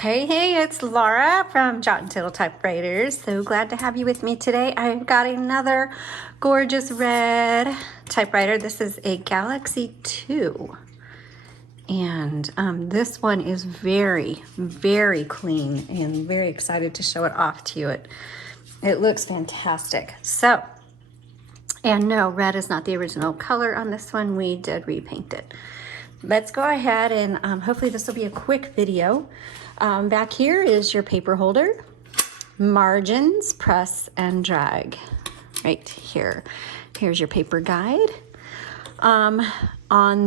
Hey, it's Laura from Untitled Typewriters. So glad to have you with me today. I've got another gorgeous red typewriter. This is a Galaxie 2. And this one is very, very clean and very excited to show it off to you. It looks fantastic. So, and no, red is not the original color on this one. We did repaint it. Let's go ahead and hopefully this will be a quick video. Back here is your paper holder, margins, press and drag. Right here. Here's your paper guide. On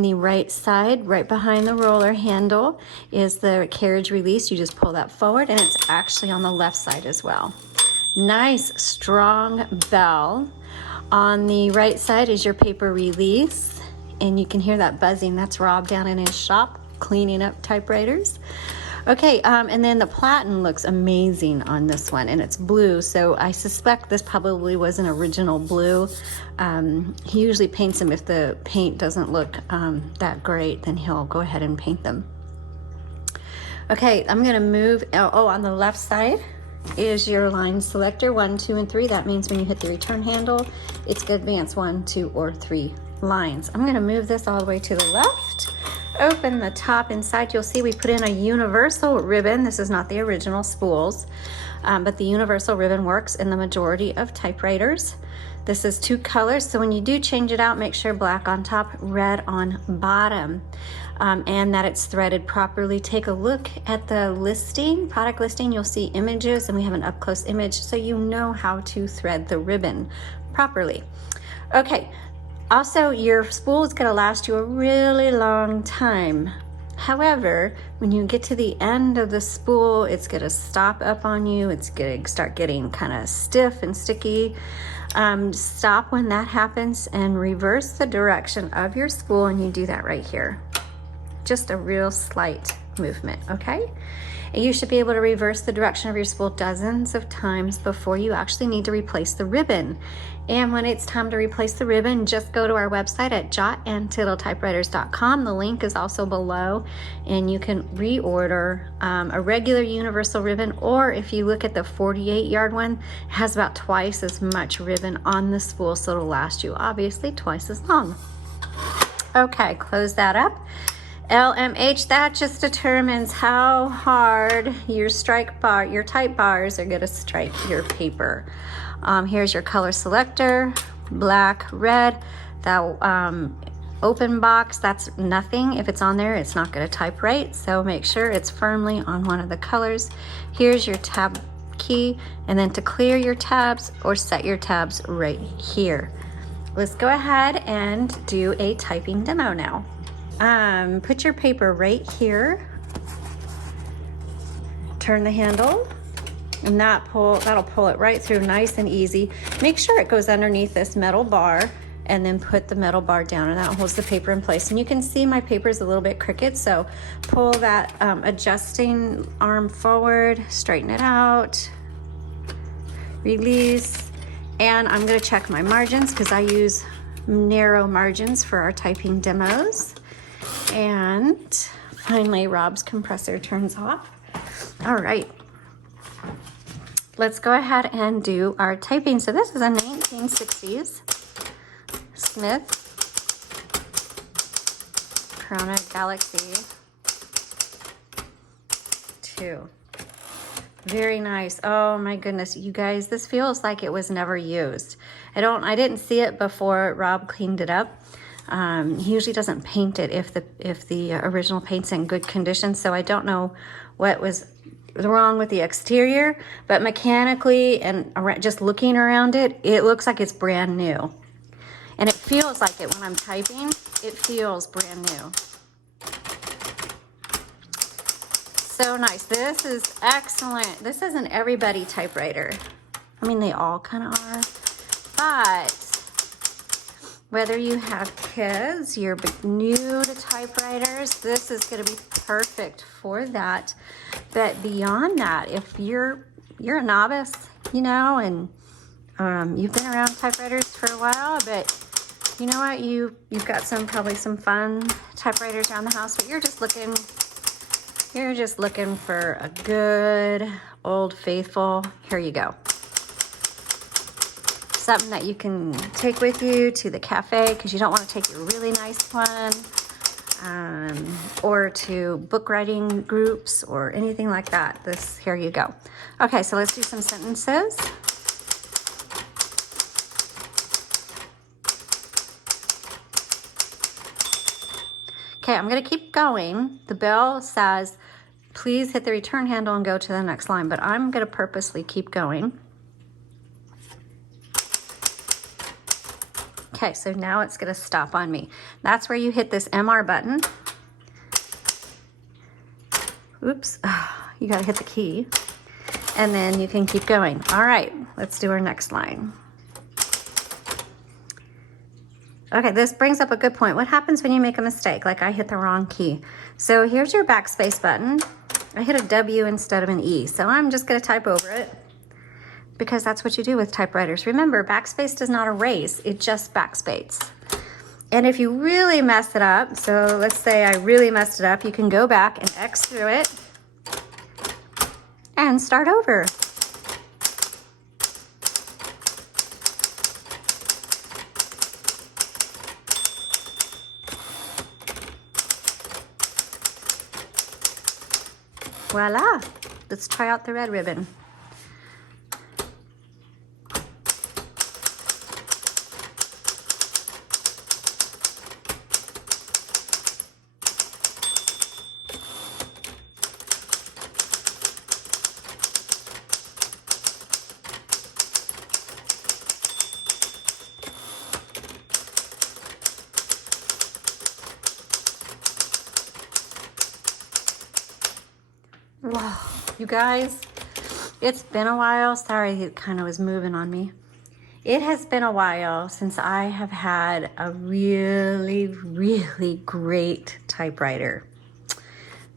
the right side, right behind the roller handle, is the carriage release. You just pull that forward, and it's actually on the left side as well. Nice, strong bell. On the right side is your paper release, and you can hear that buzzing. That's Rob down in his shop cleaning up typewriters. Okay, and then the platen looks amazing on this one, and it's blue, so I suspect this probably was an original blue. He usually paints them if the paint doesn't look that great, then he'll go ahead and paint them. Okay, I'm gonna move, on the left side is your line selector, 1, 2, and 3. That means when you hit the return handle, it's gonna advance 1, 2, or 3 lines. I'm gonna move this all the way to the left. Open the top inside, you'll see we put in a universal ribbon. This is not the original spools, but the universal ribbon works in the majority of typewriters. This is 2 colors, so when you do change it out, make sure black on top, red on bottom, and that it's threaded properly. Take a look at the listing, product listing. You'll see images, and we have an up-close image, so you know how to thread the ribbon properly. Okay. Also, your spool is going to last you a really long time. However, when you get to the end of the spool, it's going to stop up on you. It's going to start getting kind of stiff and sticky. Stop when that happens and reverse the direction of your spool, and you do that right here. Just a real slight movement, okay? And you should be able to reverse the direction of your spool dozens of times before you actually need to replace the ribbon. And when it's time to replace the ribbon, just go to our website at untitled.typewriters.com. The link is also below, and you can reorder a regular universal ribbon, or if you look at the 48-yard one, it has about twice as much ribbon on the spool, so it'll last you obviously twice as long. Okay, close that up. LMH, that just determines how hard your type bars are gonna strike your paper. Here's your color selector, black, red. That open box, that's nothing. If it's on there, it's not gonna type right, so make sure it's firmly on one of the colors. Here's your tab key, and then to clear your tabs or set your tabs right here. Let's go ahead and do a typing demo now. Put your paper right here, turn the handle, and that'll pull it right through nice and easy. Make sure it goes underneath this metal bar, and then put the metal bar down, and that holds the paper in place. And you can see my paper is a little bit crooked, so pull that adjusting arm forward, straighten it out, release, and I'm gonna check my margins because I use narrow margins for our typing demos. And finally, Rob's compressor turns off. All right, let's go ahead and do our typing. So this is a 1960s Smith Corona Galaxie 2. Very nice. Oh my goodness, you guys, this feels like it was never used. I didn't see it before Rob cleaned it up. He usually doesn't paint it if the original paint's in good condition, so I don't know what was wrong with the exterior, but mechanically and just looking around it, it looks like it's brand new. And it feels like it when I'm typing. It feels brand new. So nice. This is excellent. This is an everybody typewriter. I mean, they all kind of are, but whether you have kids, you're new to typewriters, this is going to be perfect for that. But beyond that, if you're a novice, you know, and you've been around typewriters for a while, but you know what, you've got probably some fun typewriters around the house, but you're just looking You're just looking for a good, old, faithful, here you go. Something that you can take with you to the cafe because you don't want to take your really nice one, or to book writing groups or anything like that. Here you go. Okay, so let's do some sentences. Okay, I'm gonna keep going. The bell says, please hit the return handle and go to the next line, but I'm gonna purposely keep going. Okay, so now it's gonna stop on me. That's where you hit this MR button. Oops, you gotta hit the key. And then you can keep going. All right, let's do our next line. Okay, this brings up a good point. What happens when you make a mistake? Like I hit the wrong key. So here's your backspace button. I hit a W instead of an E. So I'm just gonna type over it because that's what you do with typewriters. Remember, backspace does not erase, it just backspace. And if you really mess it up, so let's say I really messed it up, you can go back and X through it and start over. Voila, let's try out the red ribbon. Wow, you guys, it's been a while. Sorry, it kind of was moving on me. It has been a while since I have had a really, really great typewriter.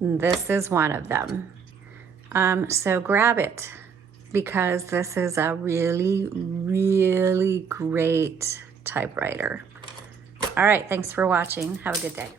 This is one of them. So grab it because this is a really, really great typewriter. All right, thanks for watching. Have a good day.